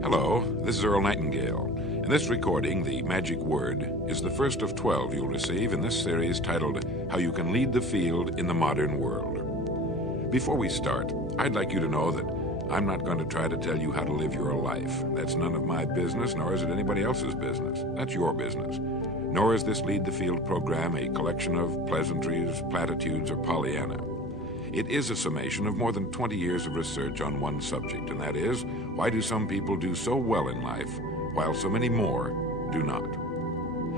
Hello, this is Earl Nightingale. In this recording, the magic word is the first of 12 you'll receive in this series titled How You Can Lead the Field in the Modern World. Before we start, I'd like you to know that I'm not going to try to tell you how to live your life. That's none of my business, nor is it anybody else's business. That's your business. Nor is this Lead the Field program a collection of pleasantries, platitudes, or Pollyanna. It is a summation of more than 20 years of research on one subject, and that is, why do some people do so well in life, while so many more do not?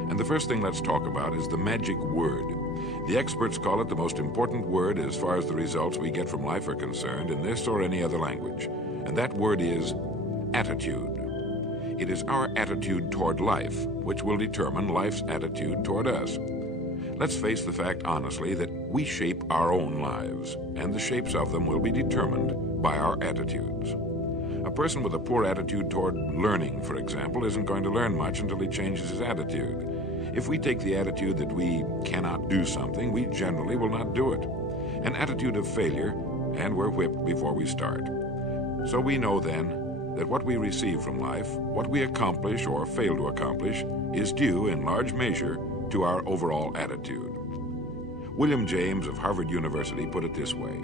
And the first thing let's talk about is the magic word. The experts call it the most important word as far as the results we get from life are concerned in this or any other language, and that word is attitude. It is our attitude toward life which will determine life's attitude toward us. Let's face the fact honestly that we shape our own lives, and the shapes of them will be determined by our attitudes. A person with a poor attitude toward learning, for example, isn't going to learn much until he changes his attitude. If we take the attitude that we cannot do something, we generally will not do it. An attitude of failure, and we're whipped before we start. So we know then that what we receive from life, what we accomplish or fail to accomplish, is due in large measure to our overall attitude. William James of Harvard University put it this way: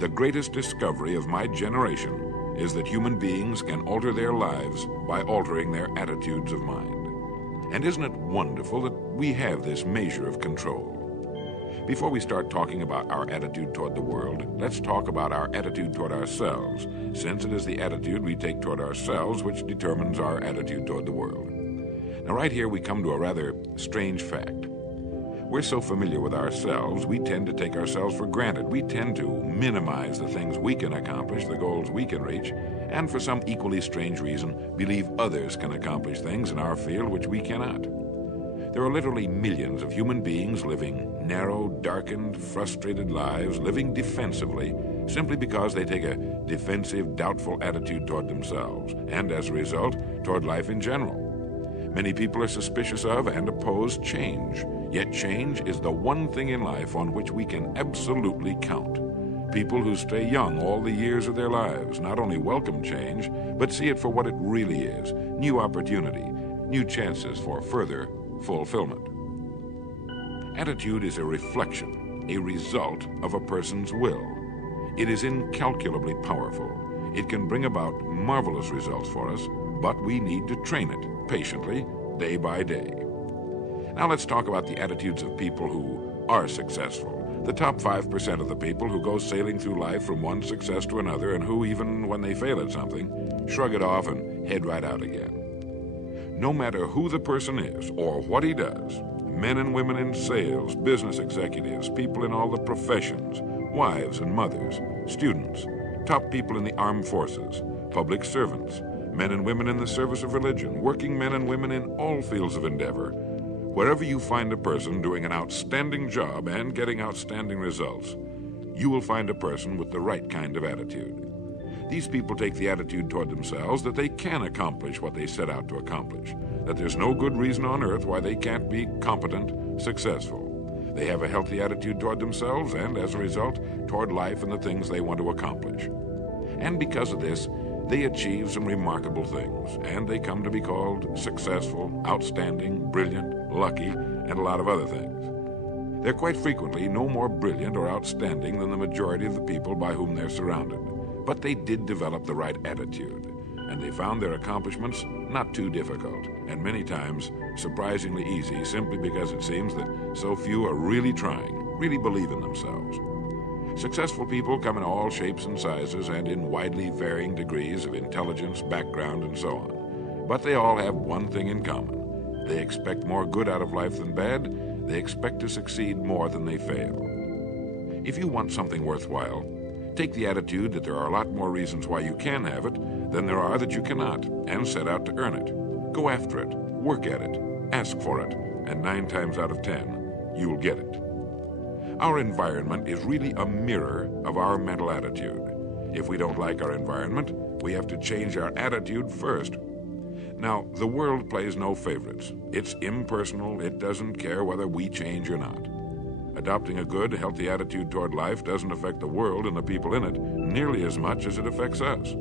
"The greatest discovery of my generation is that human beings can alter their lives by altering their attitudes of mind." And isn't it wonderful that we have this measure of control? Before we start talking about our attitude toward the world, let's talk about our attitude toward ourselves, since it is the attitude we take toward ourselves which determines our attitude toward the world. Now, right here we come to a rather strange fact. We're so familiar with ourselves, we tend to take ourselves for granted. We tend to minimize the things we can accomplish, the goals we can reach, and for some equally strange reason, believe others can accomplish things in our field which we cannot. There are literally millions of human beings living narrow, darkened, frustrated lives, living defensively, simply because they take a defensive, doubtful attitude toward themselves, and as a result, toward life in general. Many people are suspicious of and oppose change, yet change is the one thing in life on which we can absolutely count. People who stay young all the years of their lives not only welcome change, but see it for what it really is: new opportunity, new chances for further fulfillment. Attitude is a reflection, a result of a person's will. It is incalculably powerful. It can bring about marvelous results for us, but we need to train it patiently, day by day. Now let's talk about the attitudes of people who are successful. The top 5% of the people who go sailing through life from one success to another, and who, even when they fail at something, shrug it off and head right out again. No matter who the person is or what he does, men and women in sales, business executives, people in all the professions, wives and mothers, students, top people in the armed forces, public servants, men and women in the service of religion, working men and women in all fields of endeavor, wherever you find a person doing an outstanding job and getting outstanding results, you will find a person with the right kind of attitude. These people take the attitude toward themselves that they can accomplish what they set out to accomplish, that there's no good reason on earth why they can't be competent, successful. They have a healthy attitude toward themselves and, as a result, toward life and the things they want to accomplish. And because of this, they achieve some remarkable things, and they come to be called successful, outstanding, brilliant, lucky, and a lot of other things. They're quite frequently no more brilliant or outstanding than the majority of the people by whom they're surrounded. But they did develop the right attitude, and they found their accomplishments not too difficult, and many times surprisingly easy, simply because it seems that so few are really trying, really believe in themselves. Successful people come in all shapes and sizes and in widely varying degrees of intelligence, background, and so on. But they all have one thing in common. They expect more good out of life than bad. They expect to succeed more than they fail. If you want something worthwhile, take the attitude that there are a lot more reasons why you can have it than there are that you cannot, and set out to earn it. Go after it, work at it, ask for it, and 9 times out of 10, you'll get it. Our environment is really a mirror of our mental attitude. If we don't like our environment, we have to change our attitude first. Now, the world plays no favorites. It's impersonal. It doesn't care whether we change or not. Adopting a good, healthy attitude toward life doesn't affect the world and the people in it nearly as much as it affects us.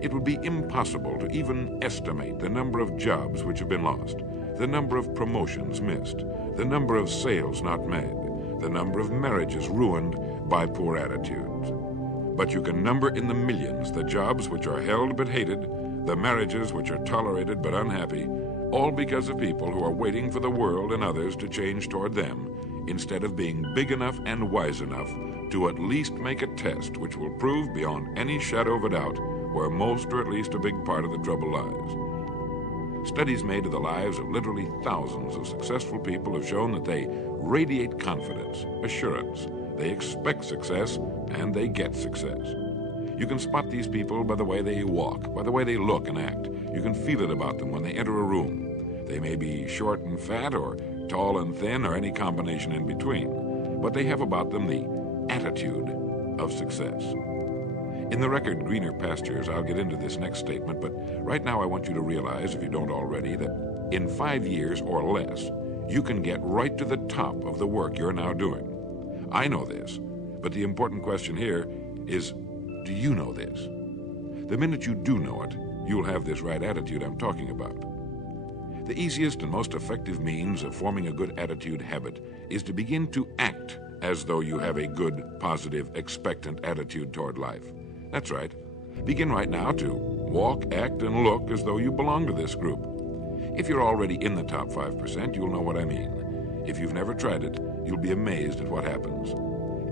It would be impossible to even estimate the number of jobs which have been lost, the number of promotions missed, the number of sales not made, the number of marriages ruined by poor attitudes. But you can number in the millions the jobs which are held but hated, the marriages which are tolerated but unhappy, all because of people who are waiting for the world and others to change toward them, instead of being big enough and wise enough to at least make a test which will prove beyond any shadow of a doubt where most or at least a big part of the trouble lies. Studies made of the lives of literally thousands of successful people have shown that they radiate confidence, assurance, they expect success, and they get success. You can spot these people by the way they walk, by the way they look and act. You can feel it about them when they enter a room. They may be short and fat, or tall and thin, or any combination in between, but they have about them the attitude of success. In the record Greener Pastures, I'll get into this next statement, but right now I want you to realize, if you don't already, that in 5 years or less, you can get right to the top of the work you're now doing. I know this, but the important question here is, do you know this? The minute you do know it, you'll have this right attitude I'm talking about. The easiest and most effective means of forming a good attitude habit is to begin to act as though you have a good, positive, expectant attitude toward life. That's right. Begin right now to walk, act, and look as though you belong to this group. If you're already in the top 5%, you'll know what I mean. If you've never tried it, you'll be amazed at what happens.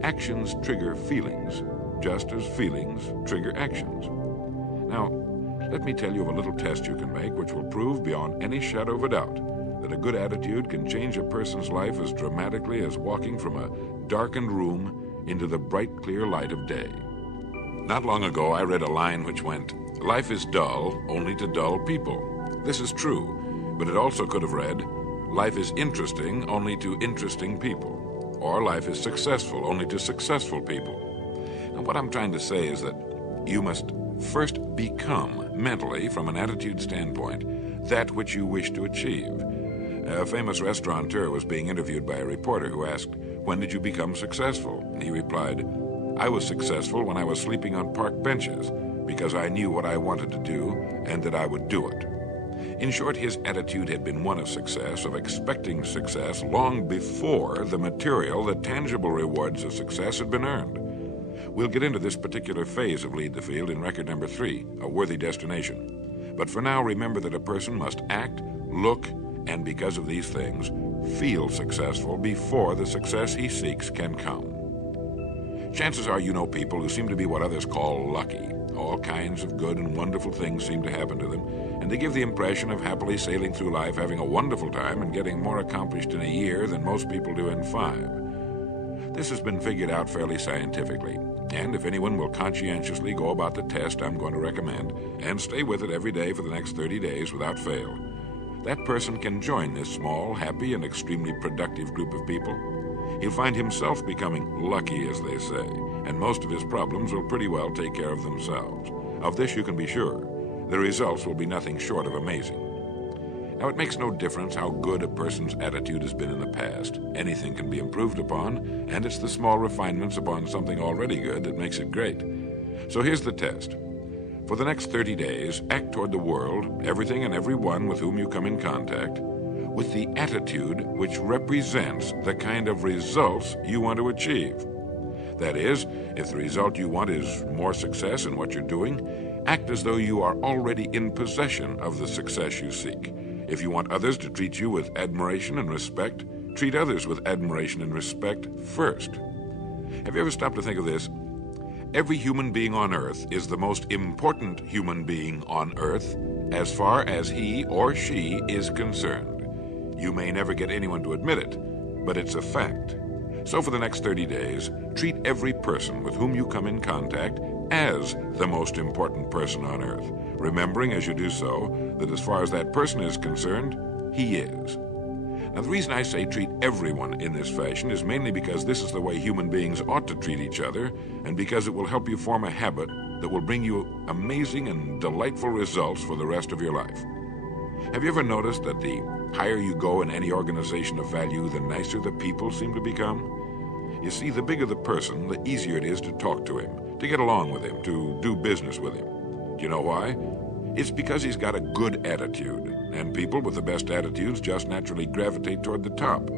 Actions trigger feelings, just as feelings trigger actions. Now, let me tell you of a little test you can make which will prove beyond any shadow of a doubt that a good attitude can change a person's life as dramatically as walking from a darkened room into the bright, clear light of day. Not long ago, I read a line which went, "Life is dull only to dull people." This is true, but it also could have read, "Life is interesting only to interesting people," or "Life is successful only to successful people." Now, what I'm trying to say is that you must first become, mentally, from an attitude standpoint, that which you wish to achieve. A famous restaurateur was being interviewed by a reporter who asked, "When did you become successful?" And he replied, "I was successful when I was sleeping on park benches, because I knew what I wanted to do and that I would do it." In short, his attitude had been one of success, of expecting success, long before the material, the tangible rewards of success had been earned. We'll get into this particular phase of Lead the Field in record number 3, A Worthy Destination. But for now, remember that a person must act, look, and because of these things, feel successful before the success he seeks can come. Chances are you know people who seem to be what others call lucky. All kinds of good and wonderful things seem to happen to them, and they give the impression of happily sailing through life, having a wonderful time, and getting more accomplished in a year than most people do in 5. This has been figured out fairly scientifically, and if anyone will conscientiously go about the test I'm going to recommend, and stay with it every day for the next 30 days without fail, that person can join this small, happy, and extremely productive group of people. He'll find himself becoming lucky, as they say, and most of his problems will pretty well take care of themselves. Of this you can be sure. The results will be nothing short of amazing. Now, it makes no difference how good a person's attitude has been in the past. Anything can be improved upon, and it's the small refinements upon something already good that makes it great. So here's the test. For the next 30 days, act toward the world, everything and everyone with whom you come in contact, with the attitude which represents the kind of results you want to achieve. That is, if the result you want is more success in what you're doing, act as though you are already in possession of the success you seek. If you want others to treat you with admiration and respect, treat others with admiration and respect first. Have you ever stopped to think of this? Every human being on earth is the most important human being on earth as far as he or she is concerned. You may never get anyone to admit it, but it's a fact. So for the next 30 days, treat every person with whom you come in contact as the most important person on earth, remembering as you do so that as far as that person is concerned, he is. Now, the reason I say treat everyone in this fashion is mainly because this is the way human beings ought to treat each other, and because it will help you form a habit that will bring you amazing and delightful results for the rest of your life. Have you ever noticed that the higher you go in any organization of value, the nicer the people seem to become? You see, the bigger the person, the easier it is to talk to him, to get along with him, to do business with him. Do you know why? It's because he's got a good attitude, and people with the best attitudes just naturally gravitate toward the top.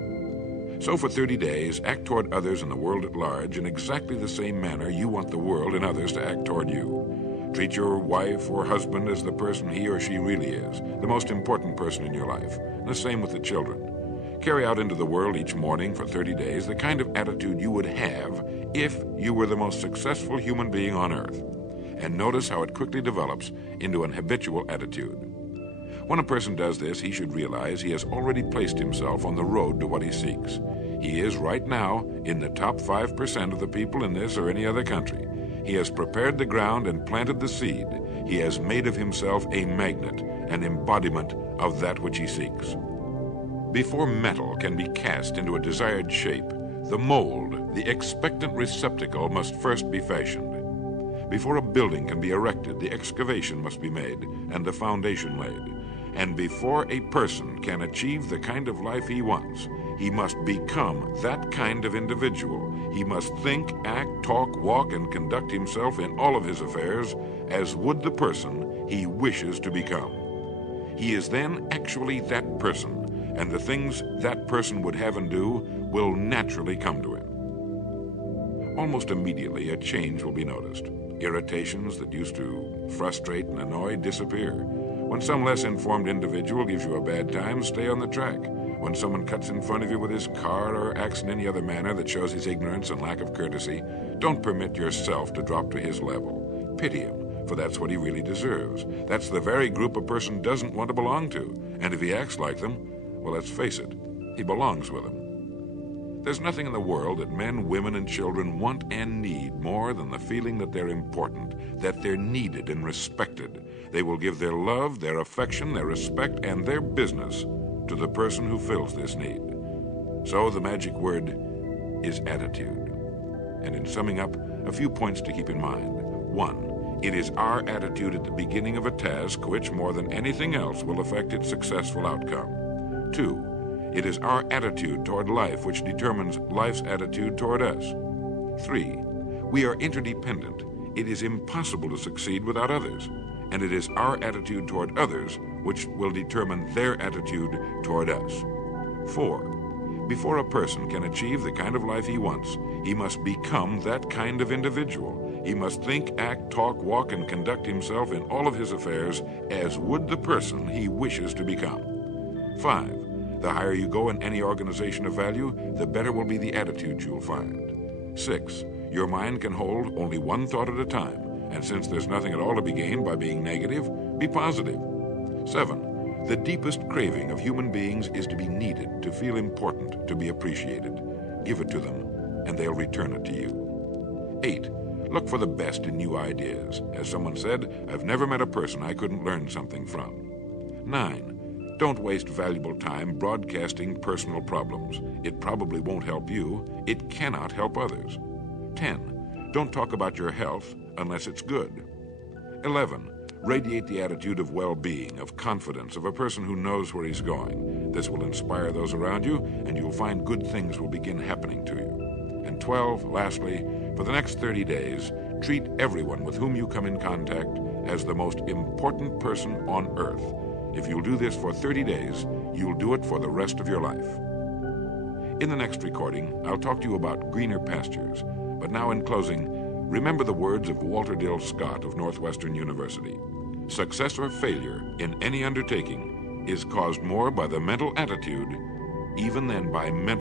So for 30 days, act toward others and the world at large in exactly the same manner you want the world and others to act toward you. Treat your wife or husband as the person he or she really is, the most important person in your life. The same with the children. Carry out into the world each morning for 30 days the kind of attitude you would have if you were the most successful human being on earth. And notice how it quickly develops into an habitual attitude. When a person does this, he should realize he has already placed himself on the road to what he seeks. He is right now in the top 5% of the people in this or any other country. He has prepared the ground and planted the seed. He has made of himself a magnet, an embodiment of that which he seeks. Before metal can be cast into a desired shape, the mold, the expectant receptacle, must first be fashioned. Before a building can be erected, the excavation must be made and the foundation laid. And before a person can achieve the kind of life he wants, he must become that kind of individual. He must think, act, talk, walk, and conduct himself in all of his affairs as would the person he wishes to become. He is then actually that person, and the things that person would have and do will naturally come to him. Almost immediately, a change will be noticed. Irritations that used to frustrate and annoy disappear. When some less informed individual gives you a bad time, stay on the track. When someone cuts in front of you with his car or acts in any other manner that shows his ignorance and lack of courtesy, don't permit yourself to drop to his level. Pity him, for that's what he really deserves. That's the very group a person doesn't want to belong to. And if he acts like them, well, let's face it, he belongs with them. There's nothing in the world that men, women, and children want and need more than the feeling that they're important, that they're needed and respected. They will give their love, their affection, their respect, and their business to the person who fills this need. So the magic word is attitude. And in summing up, a few points to keep in mind. 1, it is our attitude at the beginning of a task which, more than anything else, will affect its successful outcome. 2, it is our attitude toward life which determines life's attitude toward us. 3, we are interdependent. It is impossible to succeed without others. And it is our attitude toward others which will determine their attitude toward us. 4, before a person can achieve the kind of life he wants, he must become that kind of individual. He must think, act, talk, walk, and conduct himself in all of his affairs as would the person he wishes to become. 5, the higher you go in any organization of value, the better will be the attitude you'll find. 6, your mind can hold only one thought at a time, and since there's nothing at all to be gained by being negative, be positive. 7, the deepest craving of human beings is to be needed, to feel important, to be appreciated. Give it to them, and they'll return it to you. 8, look for the best in new ideas. As someone said, I've never met a person I couldn't learn something from. 9, don't waste valuable time broadcasting personal problems. It probably won't help you. It cannot help others. 10, don't talk about your health unless it's good. 11, radiate the attitude of well-being, of confidence, of a person who knows where he's going. This will inspire those around you, and you'll find good things will begin happening to you. And 12, lastly, for the next 30 days, treat everyone with whom you come in contact as the most important person on earth. If you'll do this for 30 days, you'll do it for the rest of your life. In the next recording, I'll talk to you about greener pastures. But now in closing, remember the words of Walter Dill Scott of Northwestern University. Success or failure in any undertaking is caused more by the mental attitude even than by mental